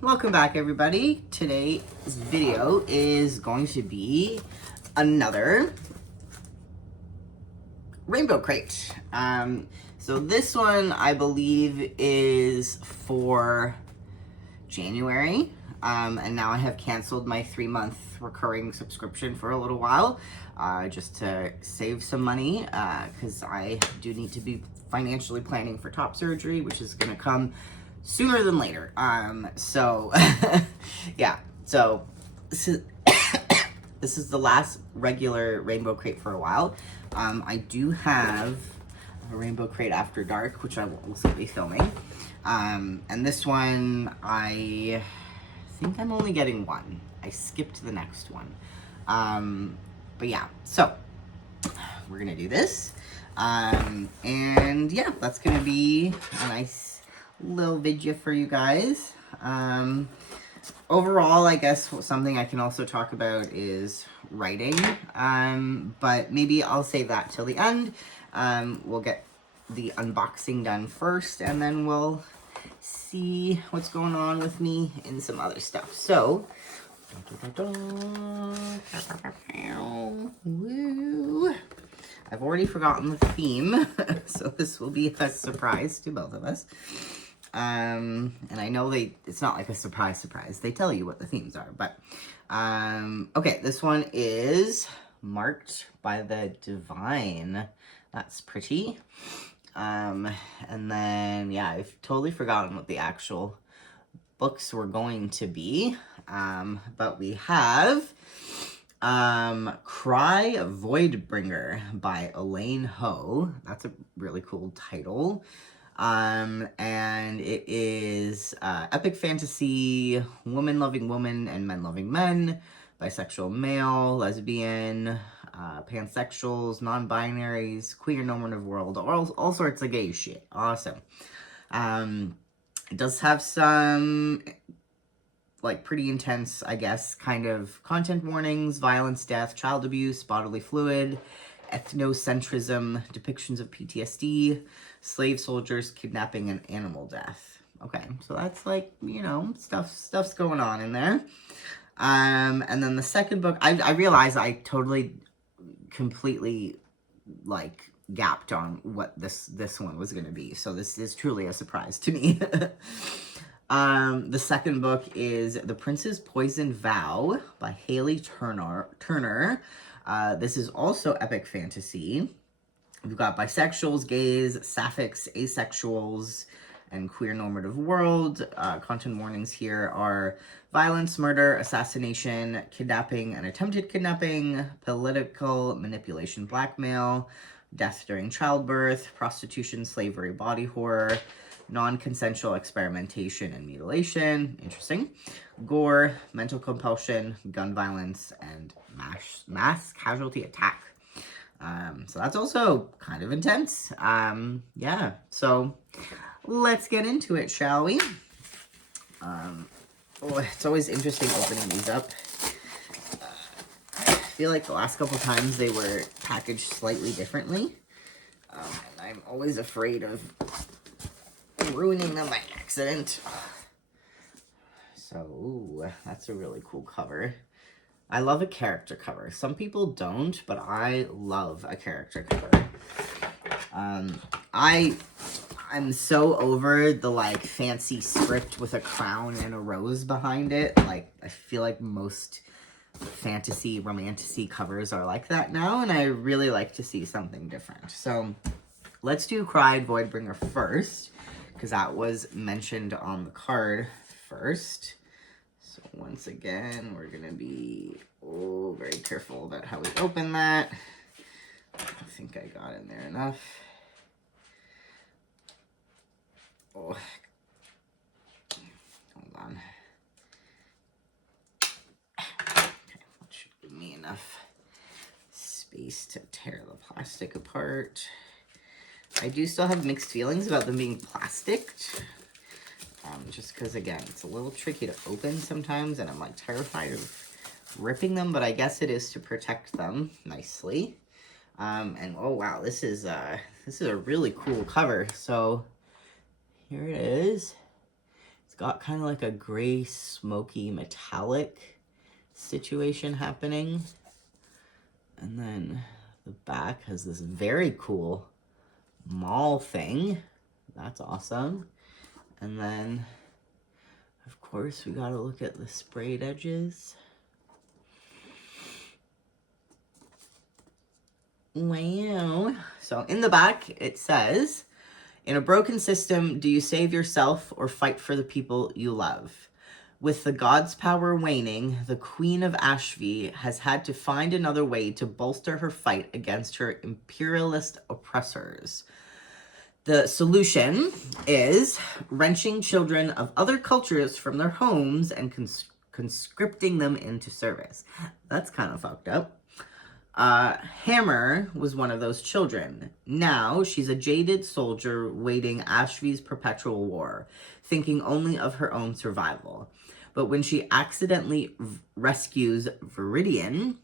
Welcome back everybody. Today's video is going to be another rainbow crate. So this one I believe is for January. And now I have canceled my 3-month recurring subscription for a little while, just to save some money, because I do need to be financially planning for top surgery, which is gonna come sooner than later. So yeah, so this is this is the last regular rainbow crate for a while. I do have a rainbow crate after dark, which I will also be filming. And this one, I think I'm only getting one. I skipped the next one. But yeah, so we're gonna do this. And yeah, that's gonna be a nice little video for you guys. Overall, I guess something I can also talk about is writing. But maybe I'll save that till the end. We'll get the unboxing done first, and then we'll see what's going on with me and some other stuff. So, woo. I've already forgotten the theme, so this will be a surprise to both of us. And I know it's not like a surprise. They tell you what the themes are, but, okay, this one is Marked by the Divine. That's pretty. And then, yeah, I've totally forgotten what the actual books were going to be. But we have, Cry Voidbringer by Elaine Ho. That's a really cool title. And it is, epic fantasy, woman-loving woman and men-loving men, bisexual male, lesbian, pansexuals, non-binaries, queer normative world, all sorts of gay shit. Awesome. It does have some, like, pretty intense, I guess, kind of content warnings, violence, death, child abuse, bodily fluid, ethnocentrism, depictions of PTSD, slave soldiers, kidnapping, and animal death. Okay, so that's like, you know, stuff's going on in there. And then the second book, I realized I totally, completely, like, gapped on what this one was going to be. So this is truly a surprise to me. The second book is The Prince's Poison Vow by Haley Turner. This is also epic fantasy. We've got bisexuals, gays, sapphics, asexuals, and queer normative world. Content warnings here are violence, murder, assassination, kidnapping and attempted kidnapping, political manipulation, blackmail, death during childbirth, prostitution, slavery, body horror, non-consensual experimentation and mutilation, interesting, gore, mental compulsion, gun violence, and mass casualty attack. So that's also kind of intense. Yeah, so let's get into it, shall we? It's always interesting opening these up. I feel like the last couple times they were packaged slightly differently. And I'm always afraid of ruining them by accident. So, ooh, that's a really cool cover. I love a character cover. Some people don't, but I love a character cover. I'm so over the, like, fancy script with a crown and a rose behind it. Like, I feel like most fantasy, romantasy covers are like that now, and I really like to see something different. So, let's do Cry Voidbringer first, because that was mentioned on the card first. So once again, we're going to be very careful about how we open that. I think I got in there enough. Oh, hold on. Okay, that should give me enough space to tear the plastic apart. I do still have mixed feelings about them being plasticed. Just because, again, it's a little tricky to open sometimes, and I'm, like, terrified of ripping them, but I guess it is to protect them nicely. And, oh, wow, this is a really cool cover. So, here it is. It's got kind of like a gray, smoky, metallic situation happening. And then the back has this very cool mall thing. That's awesome. And then, of course, we gotta look at the sprayed edges. Wow. So in the back, it says, in a broken system, do you save yourself or fight for the people you love? With the god's power waning, the Queen of Ashvi has had to find another way to bolster her fight against her imperialist oppressors. The solution is wrenching children of other cultures from their homes and conscripting them into service. That's kind of fucked up. Hammer was one of those children. Now she's a jaded soldier waging Ashvi's perpetual war, thinking only of her own survival. But when she accidentally rescues Viridian,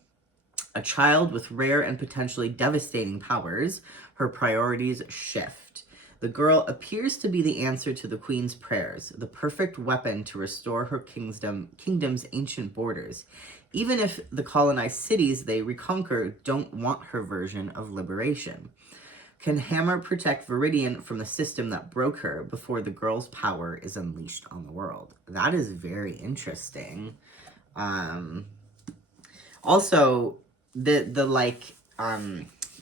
a child with rare and potentially devastating powers, her priorities shift. The girl appears to be the answer to the Queen's prayers, the perfect weapon to restore her kingdom's ancient borders, even if the colonized cities they reconquer don't want her version of liberation. Can Hammer protect Viridian from the system that broke her before the girl's power is unleashed on the world? That is very interesting. Also, the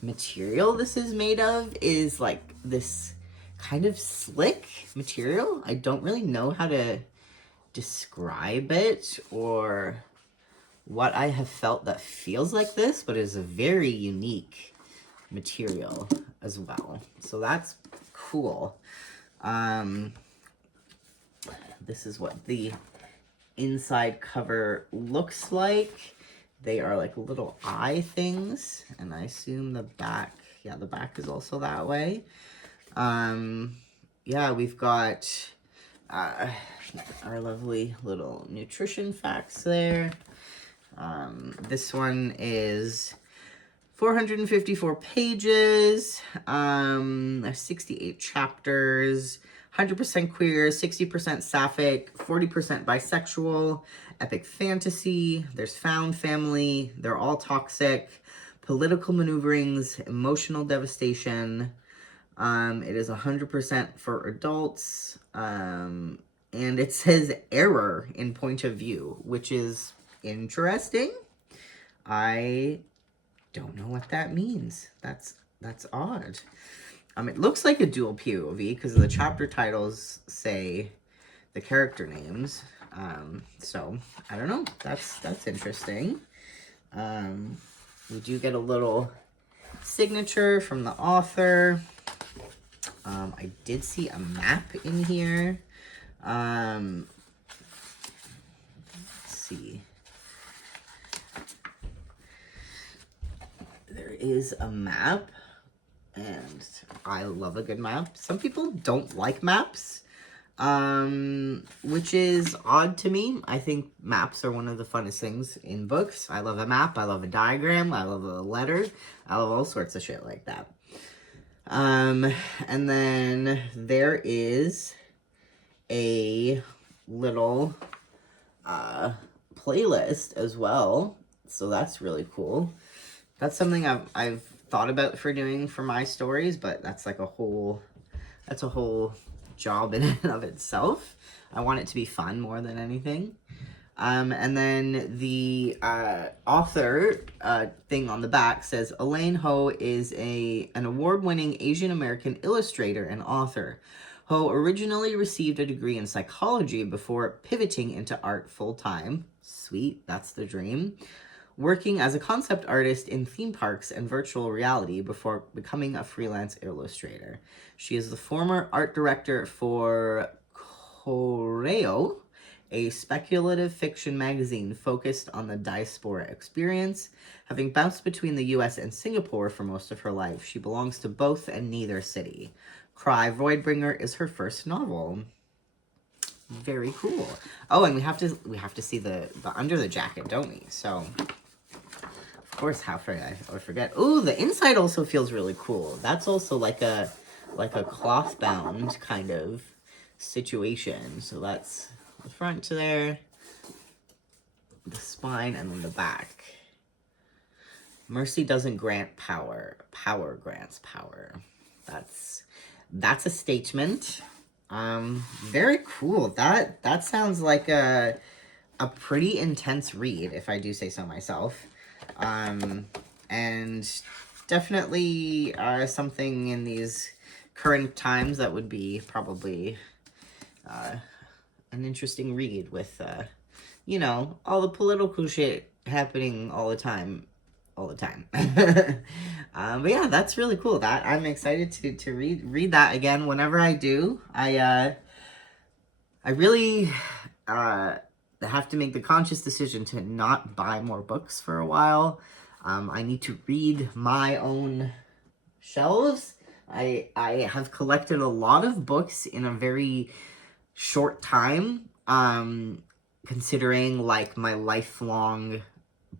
material this is made of is like this kind of slick material. I don't really know how to describe it or what I have felt that feels like this, but it is a very unique material as well. So that's cool. This is what the inside cover looks like. They are like little eye things, and I assume the back, yeah, the back is also that way. Yeah, we've got our lovely little nutrition facts there. This one is 454 pages, 68 chapters, 100% queer, 60% sapphic, 40% bisexual, epic fantasy, there's found family, they're all toxic, political maneuverings, emotional devastation. It is 100% for adults, and it says error in point of view, which is interesting. I don't know what that means. That's odd. It looks like a dual POV because the chapter titles say the character names. So I don't know. That's interesting. We do get a little signature from the author. I did see a map in here. Let's see. There is a map, and I love a good map. Some people don't like maps, which is odd to me. I think maps are one of the funnest things in books. I love a map, I love a diagram, I love a letter, I love all sorts of shit like that. And then there is a little playlist as well, so that's really cool. That's something I've thought about for doing for my stories, but that's like a whole job in and of itself. I want it to be fun more than anything. And then the author thing on the back says, Elaine Ho is an award-winning Asian American illustrator and author. Ho originally received a degree in psychology before pivoting into art full-time. Sweet, that's the dream. Working as a concept artist in theme parks and virtual reality before becoming a freelance illustrator. She is the former art director for Correo, a speculative fiction magazine focused on the diaspora experience. Having bounced between the US and Singapore for most of her life, she belongs to both and neither city. Cry Voidbringer is her first novel. Very cool. Oh, and we have to see the under the jacket, don't we? So, of course, how could I forget? Oh, the inside also feels really cool. That's also like a cloth bound kind of situation. So that's the front to there, the spine, and then the back. Mercy doesn't grant power. Power grants power. That's a statement. Very cool. That sounds like a pretty intense read, if I do say so myself. And definitely something in these current times that would be probably an interesting read with, you know, all the political shit happening all the time. But yeah, that's really cool. That I'm excited to read that again. Whenever I do, I really have to make the conscious decision to not buy more books for a while. I need to read my own shelves. I have collected a lot of books in a very short time, considering like my lifelong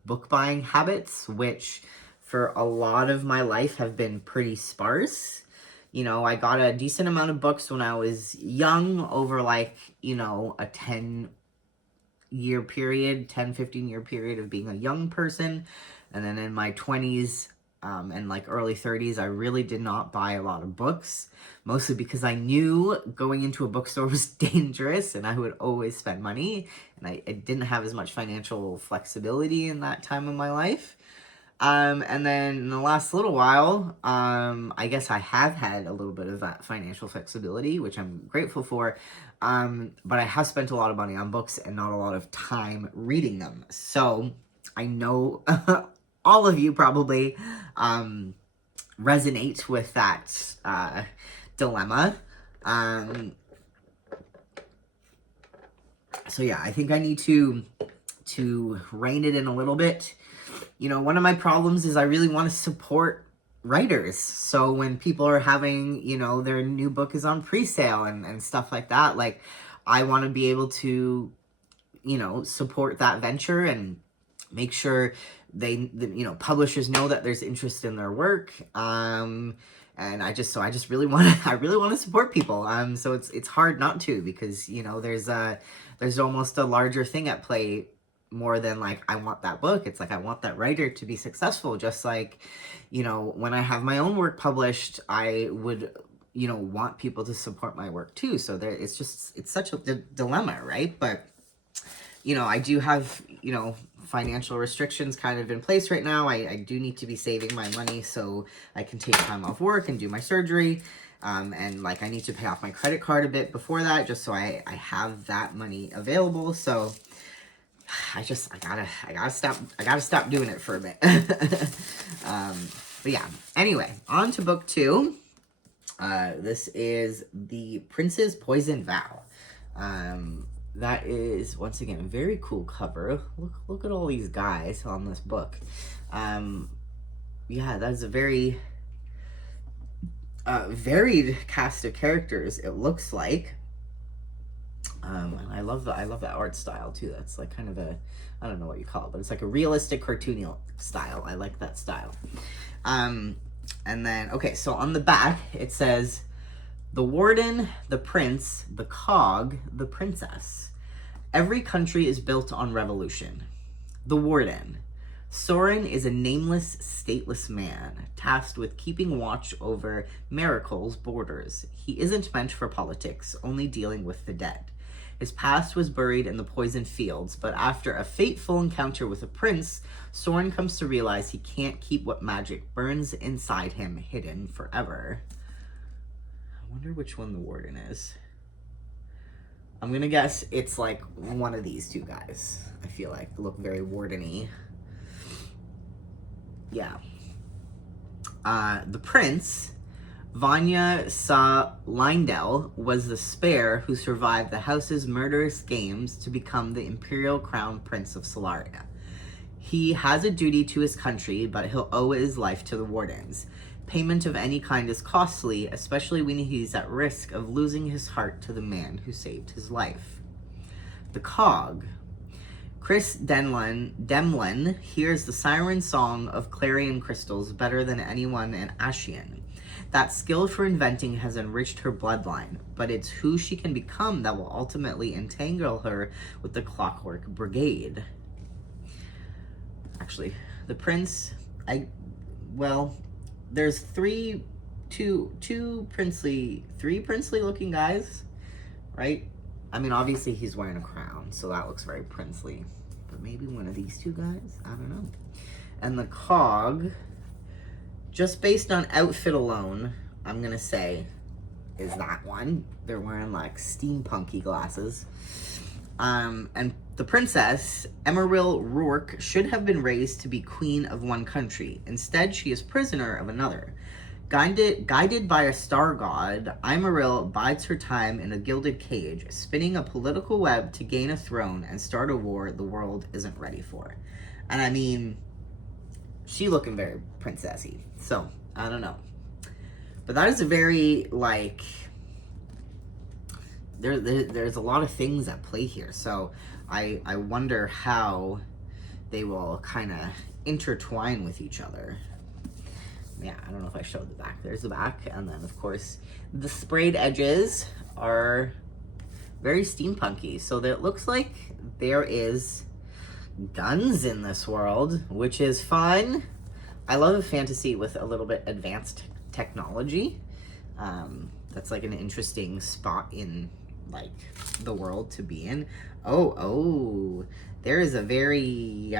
book buying habits, which for a lot of my life have been pretty sparse. You know, I got a decent amount of books when I was young, over like, you know, a 10-year period, 15-year period of being a young person. And then in my 20s and like early 30s, I really did not buy a lot of books, mostly because I knew going into a bookstore was dangerous and I would always spend money, and I didn't have as much financial flexibility in that time of my life. And then in the last little while, I guess I have had a little bit of that financial flexibility, which I'm grateful for. But I have spent a lot of money on books and not a lot of time reading them. So I know all of you probably resonate with that dilemma. So yeah, I think I need to rein it in a little bit. You know, one of my problems is I really want to support writers. So when people are having, you know, their new book is on pre-sale and stuff like that, like, I want to be able to, you know, support that venture and make sure you know, publishers know that there's interest in their work. And I just really want to support people. So it's hard not to, because, you know, there's almost a larger thing at play, more than like, I want that book. It's like, I want that writer to be successful. Just like, you know, when I have my own work published, I would, you know, want people to support my work too. So it's such a dilemma, right? But, you know, I do have, you know, financial restrictions kind of in place right now. I do need to be saving my money so I can take time off work and do my surgery. And like, I need to pay off my credit card a bit before that, just so I have that money available. So I gotta stop doing it for a bit. But yeah, anyway, on to book 2. This is The Prince's Poison Vow. That is, once again, a very cool cover. Look at all these guys on this book. Yeah, that is a very varied cast of characters, it looks like. And I love that art style too. That's like kind of a, I don't know what you call it, but it's like a realistic cartoony style. I like that style. And then, okay, so on the back it says, the warden, the prince, the cog, the princess. Every country is built on revolution. The warden. Soren is a nameless, stateless man, tasked with keeping watch over Miracle's borders. He isn't meant for politics, only dealing with the dead. His past was buried in the poisoned fields, but after a fateful encounter with a prince, Soren comes to realize he can't keep what magic burns inside him hidden forever. I wonder which one the warden is. I'm gonna guess it's like one of these two guys. I feel like they look very warden-y. Yeah. The prince, Vanya Lindell, was the spare who survived the house's murderous games to become the imperial crown prince of Solaria. He has a duty to his country, but he'll owe his life to the wardens. Payment of any kind is costly, especially when he's at risk of losing his heart to the man who saved his life. The cog. Chris Demlin hears the siren song of clarion crystals better than anyone in Ashian. That skill for inventing has enriched her bloodline, but it's who she can become that will ultimately entangle her with the Clockwork Brigade. Actually, the prince, there's three princely looking guys, right? I mean, obviously he's wearing a crown, so that looks very princely. But maybe one of these two guys? I don't know. And the cog, just based on outfit alone, I'm gonna say is that one. They're wearing like steampunky glasses. And the princess, Emeril Rourke, should have been raised to be queen of one country. Instead, she is prisoner of another. Guided by a star god, Emeril bides her time in a gilded cage, spinning a political web to gain a throne and start a war the world isn't ready for. And I mean, she looking very princessy, so I don't know. But that is a very, like, there's a lot of things at play here, so I wonder how they will kind of intertwine with each other. Yeah, I don't know if I showed the back. There's the back, and then of course the sprayed edges are very steampunky, so that it looks like there is guns in this world, which is fun. I love a fantasy with a little bit advanced technology. That's like an interesting spot in like the world to be in. Oh, there is a very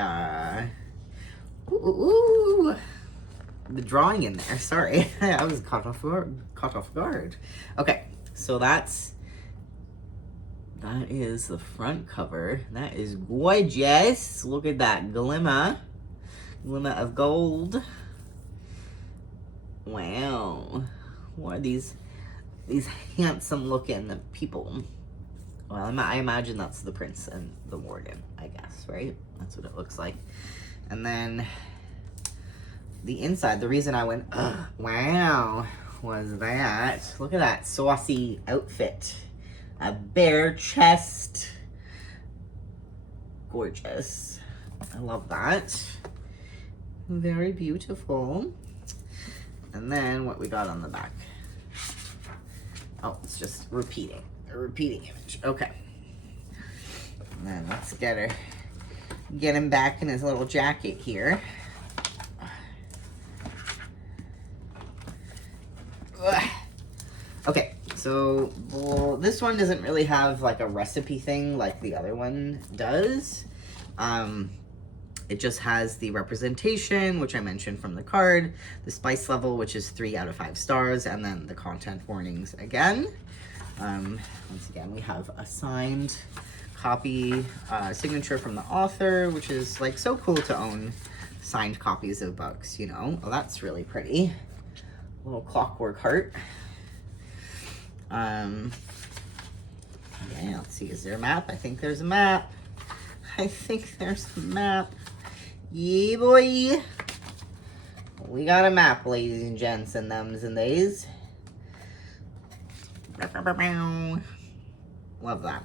the drawing in there. Sorry, I was caught off guard. Okay, so that is the front cover. That is gorgeous. Look at that glimmer of gold. Wow, what are these handsome looking people? Well, I imagine that's the prince and the warden, I guess, right? That's what it looks like. And then the inside, the reason I went, wow, was that. Look at that saucy outfit. A bare chest. Gorgeous. I love that. Very beautiful. And then what we got on the back. Oh, it's just repeating. A repeating image. Okay. And then let's get him back in his little jacket here. Okay, so this one doesn't really have like a recipe thing like the other one does. It just has the representation, which I mentioned from the card, the spice level, which is 3 out of 5 stars, and then the content warnings again. Once again, we have a signed copy, signature from the author, which is like so cool to own signed copies of books, you know. Oh, that's really pretty. Little clockwork heart. Yeah, let's see, is there a map? I think there's a map. Yeah, boy. We got a map, ladies and gents, and thems and theys. Love that.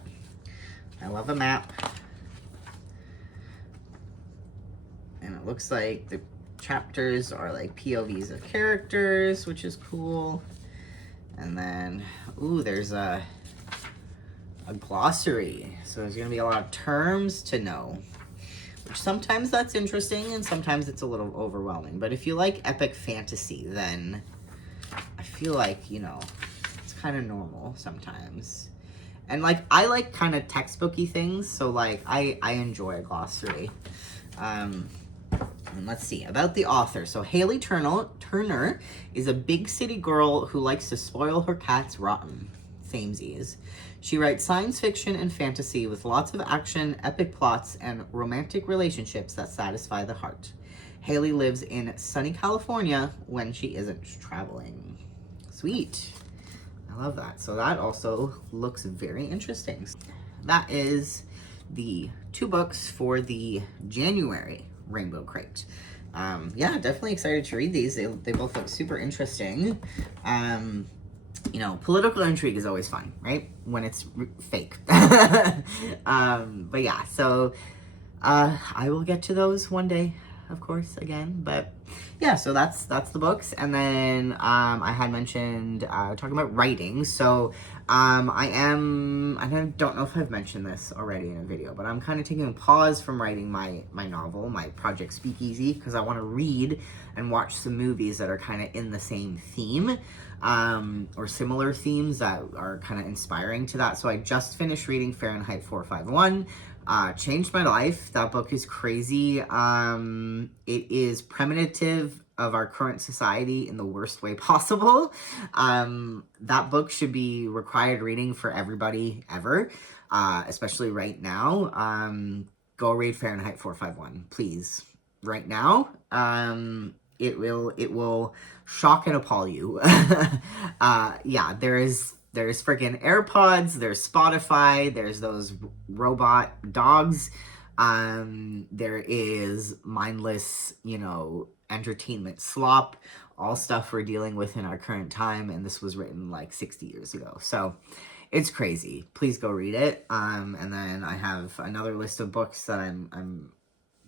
I love a map. And it looks like the chapters are like POVs of characters, which is cool. And then, ooh, there's a glossary. So there's gonna be a lot of terms to know. Which sometimes that's interesting and sometimes it's a little overwhelming. But if you like epic fantasy, then I feel like, you know, it's kind of normal sometimes. And like, I like kind of textbooky things, so like, I enjoy a glossary. And let's see, about the author. So Haley Turner is a big city girl who likes to spoil her cats rotten. Samesies. She writes science fiction and fantasy with lots of action, epic plots, and romantic relationships that satisfy the heart. Haley lives in sunny California when she isn't traveling. Sweet. I love that. So that also looks very interesting. That is the 2 books for the January Rainbow Crate. Yeah, definitely excited to read these. They both look super interesting. You know, political intrigue is always fun, right? When it's fake. But yeah, so I will get to those one day, of course, again. But yeah, so that's the books. And then I had mentioned talking about writing. So I don't know if I've mentioned this already in a video, but I'm kind of taking a pause from writing my novel, my Project Speakeasy, because I want to read and watch some movies that are kind of in the same theme, or similar themes that are kind of inspiring to that. So I just finished reading Fahrenheit 451. Changed my life. That book is crazy. It is premonitive of our current society in the worst way possible. That book should be required reading for everybody ever, especially right now. Go read Fahrenheit 451, please, right now. It will shock and appall you. Yeah, there's freaking AirPods, there's Spotify, there's those robot dogs. There is mindless, entertainment slop, all stuff we're dealing with in our current time, and this was written like 60 years ago. So it's crazy. Please go read it. And then I have another list of books that I'm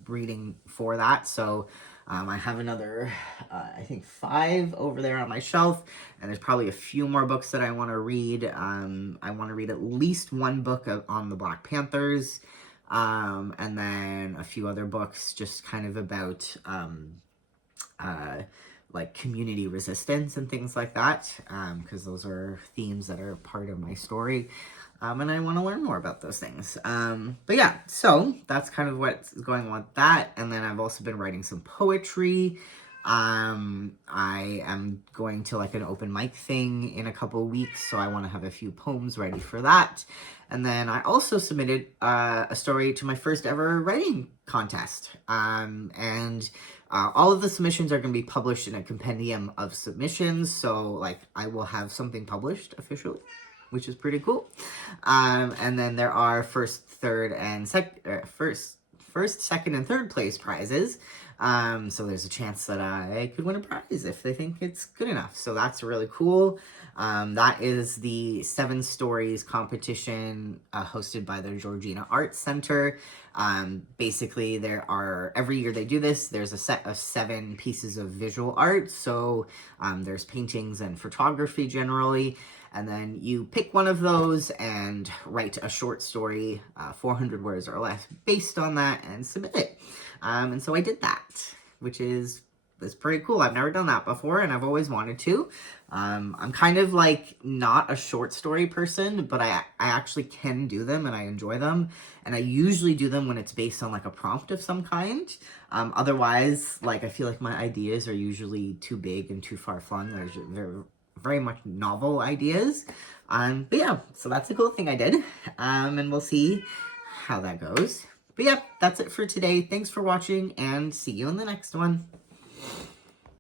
reading for that. So I have another, I think 5 over there on my shelf, and there's probably a few more books that I want to read. I want to read at least one book on the Black Panthers, and then a few other books just kind of about like community resistance and things like that, because those are themes that are part of my story. And I want to learn more about those things. But yeah, so that's kind of what's going on with that. And then I've also been writing some poetry. I am going to like an open mic thing in a couple weeks, so I want to have a few poems ready for that. And then I also submitted a story to my first ever writing contest. And all of the submissions are going to be published in a compendium of submissions, so like I will have something published officially, which is pretty cool. And then there are first, second, and third place prizes. So there's a chance that I could win a prize if they think it's good enough. So that's really cool. That is the 7 Stories competition hosted by the Georgina Arts Center. Basically, every year they do this, there's a set of 7 pieces of visual art. So there's paintings and photography generally. And then you pick one of those and write a short story, 400 words or less, based on that and submit it. And so I did that, which is pretty cool. I've never done that before, and I've always wanted to. I'm kind of like not a short story person, but I actually can do them and I enjoy them. And I usually do them when it's based on like a prompt of some kind. Otherwise, like I feel like my ideas are usually too big and too far-flung. They're very much novel ideas. But yeah, so that's a cool thing I did. And we'll see how that goes. But yeah, that's it for today. Thanks for watching, and see you in the next one.